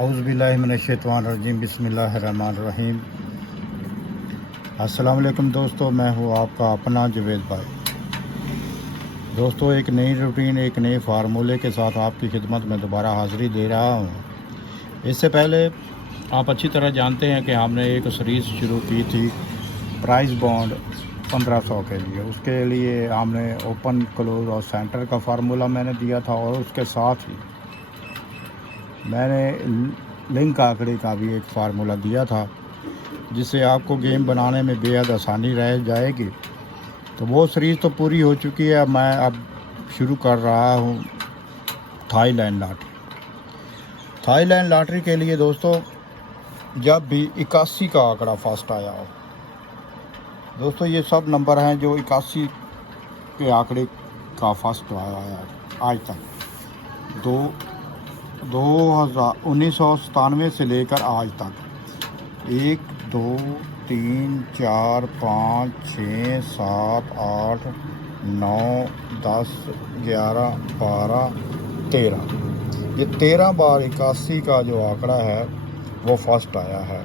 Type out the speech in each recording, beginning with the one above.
औज़ुबिल्लाहिमिनश्शैतानिर्रजीम बिस्मिल्लाहिर्रहमानिर्रहीम। अस्सलाम वालेकुम दोस्तों, मैं हूँ आपका अपना जवेद भाई। दोस्तों, एक नई रूटीन, एक नए फार्मूले के साथ आपकी खिदमत में दोबारा हाज़िरी दे रहा हूँ। इससे पहले आप अच्छी तरह जानते हैं कि हमने एक सीरीज़ शुरू की थी प्राइस बॉन्ड 1500 के लिए। उसके लिए हमने ओपन, क्लोज़ और सेंटर का फार्मूला मैंने दिया था, और उसके साथ ही मैंने लिंक आंकड़े का भी एक फार्मूला दिया था, जिससे आपको गेम बनाने में बेहद आसानी रह जाएगी। तो वो सीरीज़ तो पूरी हो चुकी है। मैं अब शुरू कर रहा हूँ थाईलैंड लॉटरी। थाईलैंड लॉटरी के लिए दोस्तों, जब भी 81 का आंकड़ा फर्स्ट आया हो, दोस्तों ये सब नंबर हैं जो 81 के आंकड़े का फर्स्ट आया है आज तक। 1997 से लेकर आज तक 1 2 3 4 5 6 7 8 9 10 11 12 13, ये 13 बार 81 का जो आंकड़ा है वो फर्स्ट आया है।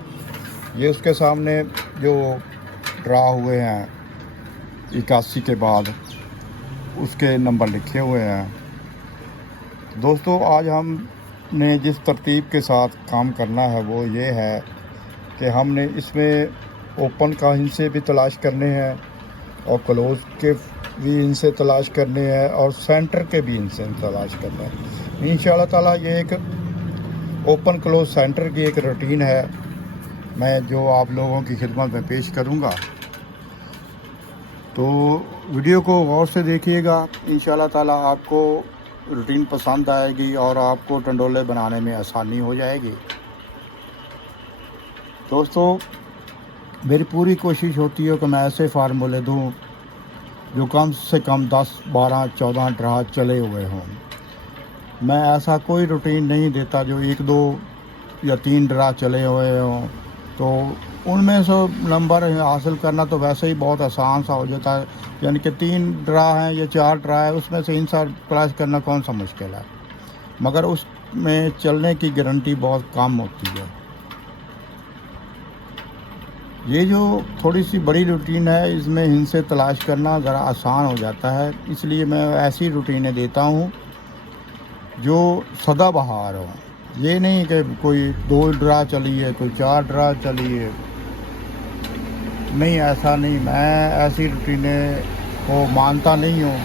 ये उसके सामने जो ड्रा हुए हैं 81 के बाद, उसके नंबर लिखे हुए हैं। दोस्तों, आज हमने जिस तरतीब के साथ काम करना है वो ये है कि हमने इसमें ओपन का हिस्से भी तलाश करने हैं, और क्लोज़ के भी हिस्से तलाश करने हैं, और सेंटर के भी हिस्से तलाश करने हैं। इंशाअल्लाह ताला ये एक ओपन क्लोज़ सेंटर की एक रूटीन है, मैं जो आप लोगों की खिदमत में पेश करूँगा। तो वीडियो को गौर से देखिएगा, इंशाअल्लाह ताला आपको रूटीन पसंद आएगी और आपको टंडोले बनाने में आसानी हो जाएगी। दोस्तों, मेरी पूरी कोशिश होती है कि मैं ऐसे फार्मूले दूं जो कम से कम 10 12 14 ड्रा चले हुए हों। मैं ऐसा कोई रूटीन नहीं देता जो 1 2 या 3 ड्रा चले हुए हों। तो उनमें से नंबर हासिल करना तो वैसे ही बहुत आसान सा हो जाता है। यानी कि 3 ड्रा हैं या 4 ड्रा है, उसमें से इंसार तलाश करना कौन सा मुश्किल है, मगर उसमें चलने की गारंटी बहुत कम होती है। ये जो थोड़ी सी बड़ी रूटीन है, इसमें हिस्से तलाश करना ज़रा आसान हो जाता है, इसलिए मैं ऐसी रूटीनें देता हूँ जो सदाबहार हो। ये नहीं कि कोई 2 ड्रा चली है, कोई 4 ड्रा चली है, नहीं, ऐसा नहीं। मैं ऐसी रूटीनें को मानता नहीं हूँ।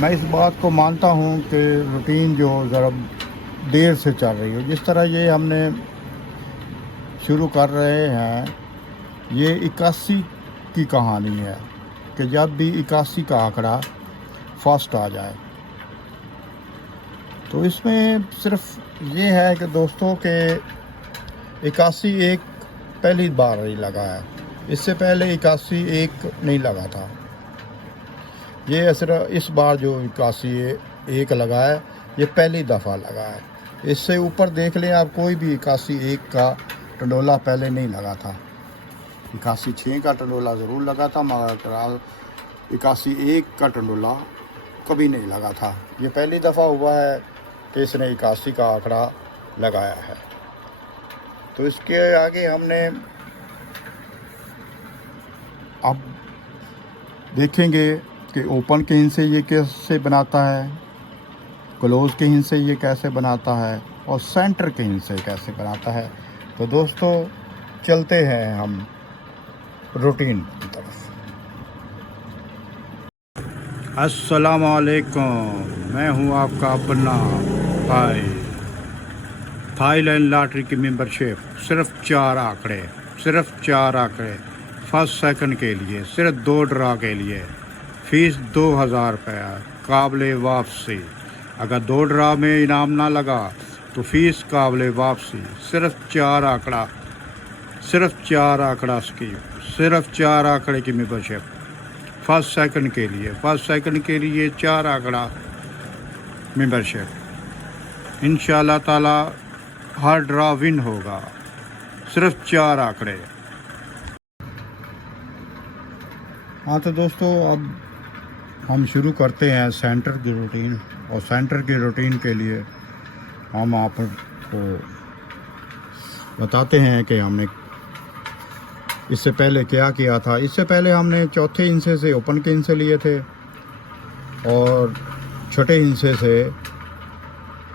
मैं इस बात को मानता हूँ कि रूटीन जो ज़रा देर से चल रही हो, जिस तरह ये हमने शुरू कर रहे हैं, ये 81 की कहानी है कि जब भी 81 का आंकड़ा फर्स्ट आ जाए। तो इसमें सिर्फ ये है कि दोस्तों के 81 एक पहली बार नहीं लगा है, इससे पहले 81 एक नहीं लगा था। ये सिर्फ इस बार जो 81 एक लगा है, ये पहली दफ़ा लगा है। इससे ऊपर देख लें आप, कोई भी 81 एक का टंडोला पहले नहीं लगा था। 81 6 का टंडोला ज़रूर लगा था, मगर 81 एक का टंडोला कभी नहीं लगा था। ये पहली दफ़ा हुआ है कि इसने 81 का आंकड़ा लगाया है। तो इसके आगे हमने अब देखेंगे कि ओपन के हिस्से ये कैसे बनाता है, क्लोज़ के हिस्से ये कैसे बनाता है, और सेंटर के हिस्से कैसे बनाता है। तो दोस्तों, चलते हैं हम रूटीन की तरफ। अस्सलाम वालेकुम, मैं हूँ आपका अपना भाई। थाईलैंड लॉटरी की मेंबरशिप सिर्फ 4 आंकड़े, सिर्फ 4 आंकड़े फर्स्ट सेकंड के लिए, सिर्फ 2 ड्रा के लिए। फ़ीस 2000 रुपया, काबिल वापसी। अगर 2 ड्रा में इनाम ना लगा तो फ़ीस काबिल वापसी। सिर्फ 4 आंकड़ा, सिर्फ 4 आंकड़ा स्कीम, सिर्फ 4 आंकड़े की मेंबरशिप फर्स्ट सेकंड के लिए। फर्स्ट सेकंड के लिए 4 आंकड़ा मेंबरशिप। इंशाअल्लाह ताला हर ड्रा विन होगा। सिर्फ 4 आंकड़े। हाँ, तो दोस्तों, अब हम शुरू करते हैं सेंटर की रूटीन। और सेंटर की रूटीन के लिए हम आपको बताते हैं कि हमने इससे पहले क्या किया था। इससे पहले हमने चौथे हिस्से से ओपन के हिस्से लिए थे और छठे हिस्से से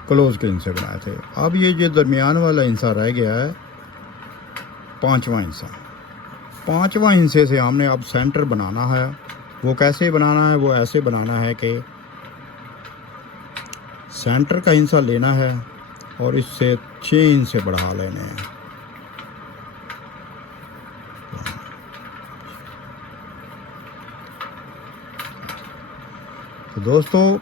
क्लोज के हिस्से बनाए थे। अब ये जो दरमियान वाला हिस्सा रह गया है, पांचवा हिस्सा, पांचवा हिस्से से हमने अब सेंटर बनाना है। वो कैसे बनाना है? वो ऐसे बनाना है कि सेंटर का हिस्सा लेना है और इससे 6 इंच से बढ़ा लेने हैं। तो दोस्तों,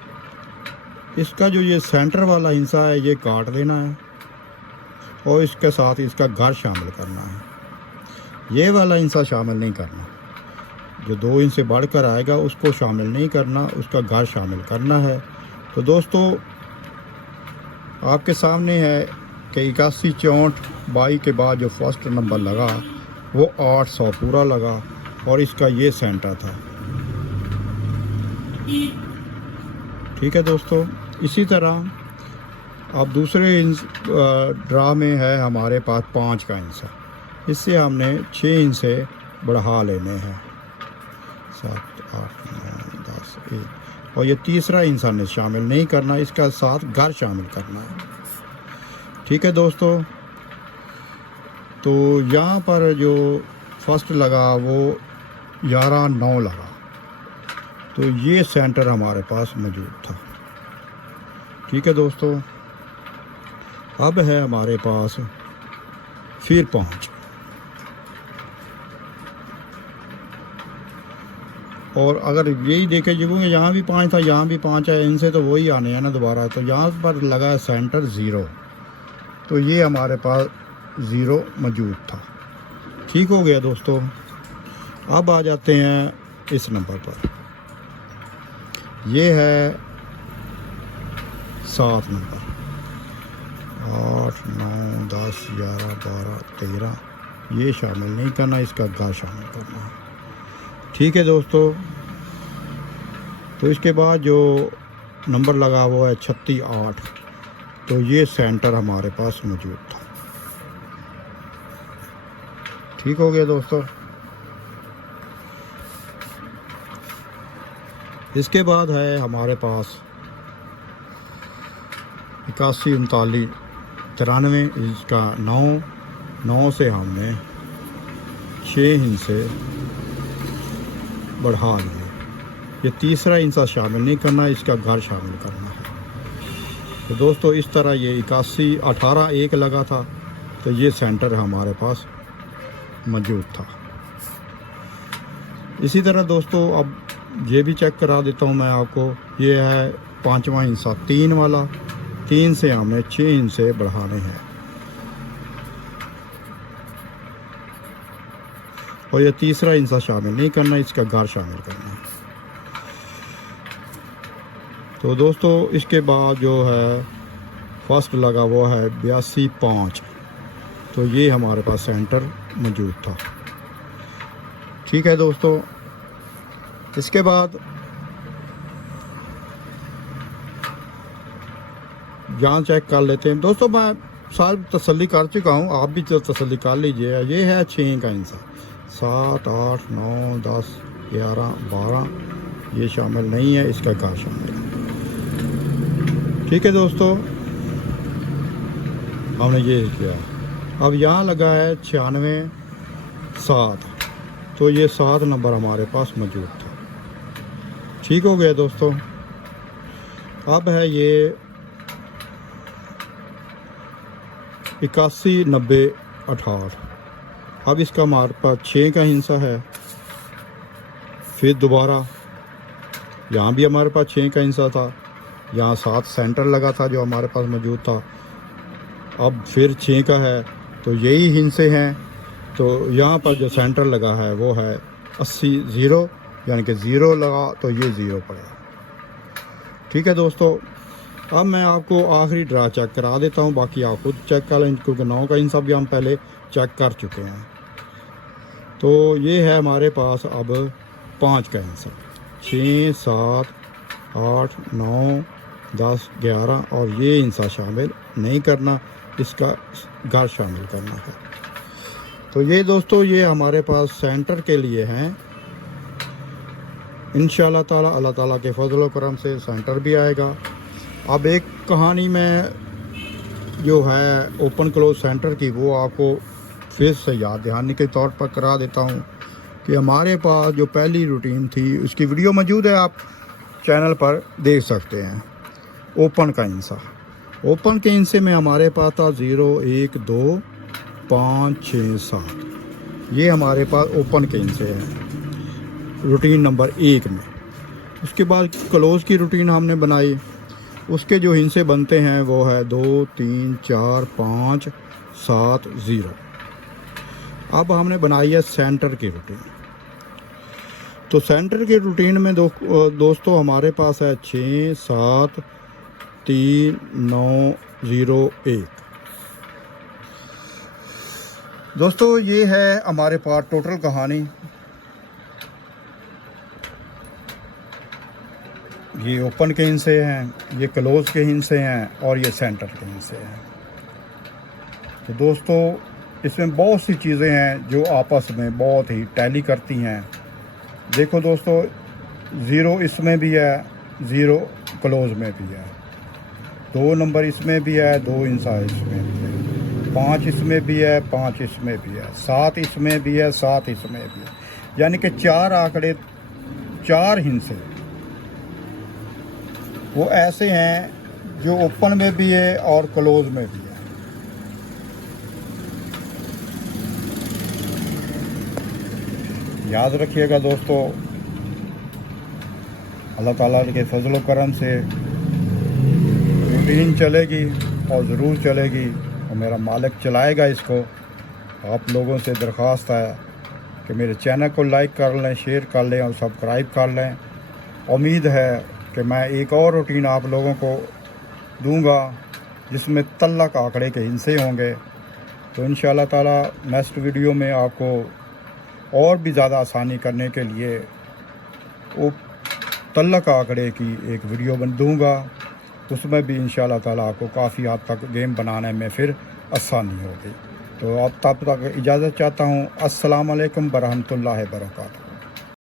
इसका जो ये सेंटर वाला हिस्सा है ये काट देना है और इसके साथ इसका घर शामिल करना है। ये वाला हिस्सा शामिल नहीं करना, जो 2 इंच से बढ़कर आएगा उसको शामिल नहीं करना, उसका घर शामिल करना है। तो दोस्तों, आपके सामने है कि 8164 के बाद जो फर्स्ट नंबर लगा वो 800 पूरा लगा और इसका ये सेंटर था। ठीक है दोस्तों, इसी तरह अब दूसरे ड्रा में है हमारे पास 5 का हिस्सा। इससे हमने 6 इंच से बढ़ा लेने हैं, 7 8 9 10 1, और ये तीसरा हिस्सा ने शामिल नहीं करना, इसका साथ घर शामिल करना है। ठीक है दोस्तों, तो यहाँ पर जो फर्स्ट लगा वो 11 9 लगा, तो ये सेंटर हमारे पास मौजूद था। ठीक है दोस्तों, अब है हमारे पास फिर 5, और अगर यही देखे जाओगे यहाँ भी 5 था, यहाँ भी 5 है, इनसे तो वही आने हैं ना दोबारा। तो यहाँ पर लगा है सेंटर 0, तो ये हमारे पास 0 मौजूद था। ठीक हो गया दोस्तों। अब आ जाते हैं इस नंबर पर, ये है 7 नंबर, 8 9 10 11 12 13, ये शामिल नहीं करना, इसका गा शामिल करना है। ठीक है दोस्तों, तो इसके बाद जो नंबर लगा वो है 36 8, तो ये सेंटर हमारे पास मौजूद था। ठीक हो गया दोस्तों। इसके बाद है हमारे पास 81 39 93, इसका 9 से हमने 6 इंच से बढ़ा दिए। ये तीसरा हिस्सा शामिल नहीं करना, इसका घर शामिल करना है। तो दोस्तों, इस तरह ये 81 18 1 लगा था, तो ये सेंटर हमारे पास मौजूद था। इसी तरह दोस्तों, अब ये भी चेक करा देता हूँ मैं आपको। ये है 5वां हिस्सा 3 वाला, 3 से हमने 6 इंच से बढ़ाने हैं, और ये तीसरा हिस्सा शामिल नहीं करना, इसका घर शामिल करना है। तो दोस्तों, इसके बाद जो है फर्स्ट लगा वो है 82 5, तो ये हमारे पास सेंटर मौजूद था। ठीक है दोस्तों, इसके बाद यहाँ चेक कर लेते हैं। दोस्तों, मैं साल तसल्ली कर चुका हूँ, आप भी तसल्ली कर लीजिए। ये है 6 का हिस्सा, 7 8 9 10 11 12, ये शामिल नहीं है, इसका घर शामिल है। ठीक है दोस्तों, हमने ये किया। अब यहाँ लगा है 96 7, तो ये 7 नंबर हमारे पास मौजूद था। ठीक हो गया दोस्तों। अब है ये 81 90 68, अब इसका हमारे पास 6 का हिस्सा है। फिर दोबारा यहाँ भी हमारे पास 6 का हिस्सा था, यहाँ 7 सेंटर लगा था जो हमारे पास मौजूद था। अब फिर 6 का है, तो यही हिस्से हैं। तो यहाँ पर जो सेंटर लगा है वो है 80 0, यानी कि 0 लगा, तो ये 0 पड़ा। ठीक है दोस्तों, अब मैं आपको आखिरी ड्रा चेक करा देता हूँ, बाकी आप खुद चेक कर लें, क्योंकि 9 का हिस्सा भी हम पहले चेक कर चुके हैं। तो ये है हमारे पास अब 5 का हिस्सा, 6 7 8 9 10, 11 और ये हिस्सा शामिल नहीं करना, इसका घर शामिल करना है। तो ये दोस्तों ये हमारे पास सेंटर के लिए हैं। इंशाल्लाह ताला अल्लाह ताला के फजल करम से सेंटर भी आएगा। अब एक कहानी में जो है ओपन क्लोज सेंटर की वो आपको फिर से याद दहानी के तौर पर करा देता हूँ कि हमारे पास जो पहली रूटीन थी उसकी वीडियो मौजूद है, आप चैनल पर देख सकते हैं। ओपन का हिस्सा, ओपन के हिस्से में हमारे पास था 0, 1, 2, 5, 6, 7। ये हमारे पास ओपन के हिस्से हैं रूटीन नंबर 1 में। उसके बाद क्लोज की रूटीन हमने बनाई, उसके जो हिस्से बनते हैं वो है 2, 3, 4, 5, 7, 0। अब हमने बनाई है सेंटर की रूटीन। तो सेंटर की रूटीन में दोस्तों हमारे पास है 6, 7, 3, 9, 0, 1। दोस्तों ये है हमारे पास टोटल कहानी। ये ओपन के हिस्से हैं, ये क्लोज के हिस्से हैं और ये सेंटर के हिस्से हैं। तो दोस्तों इसमें बहुत सी चीज़ें हैं जो आपस में बहुत ही टैली करती हैं। देखो दोस्तों 0 इसमें भी है, 0 क्लोज में भी है, 2 नंबर इसमें भी है, 2 हिस्सा इसमें भी है, 5 इसमें भी है, 5 इसमें भी है, 7 इसमें भी है, 7 इसमें भी है। यानी कि 4 आंकड़े, 4 हिस्से वो ऐसे हैं जो ओपन में भी है और क्लोज में भी है। याद रखिएगा दोस्तों, अल्लाह ताला के फजल करम से रूटीन चलेगी और ज़रूर चलेगी और मेरा मालिक चलाएगा इसको। आप लोगों से दरख्वास्त है कि मेरे चैनल को लाइक कर लें, शेयर कर लें और सब्सक्राइब कर लें। उम्मीद है कि मैं एक और रूटीन आप लोगों को दूंगा जिसमें तल्लक आंकड़े के हिस्से होंगे। तो इंशाल्लाह ताला नेक्स्ट वीडियो में आपको और भी ज़्यादा आसानी करने के लिए वो तल्लक आंकड़े की एक वीडियो बन दूँगा। उसमें भी इंशाल्लाह ताला आपको काफ़ी हद तक गेम बनाने में फिर आसानी होगी। तो अब तब तक इजाज़त चाहता हूँ। अस्सलाम वालेकुम व रहमतुल्लाहि व बरकातहू।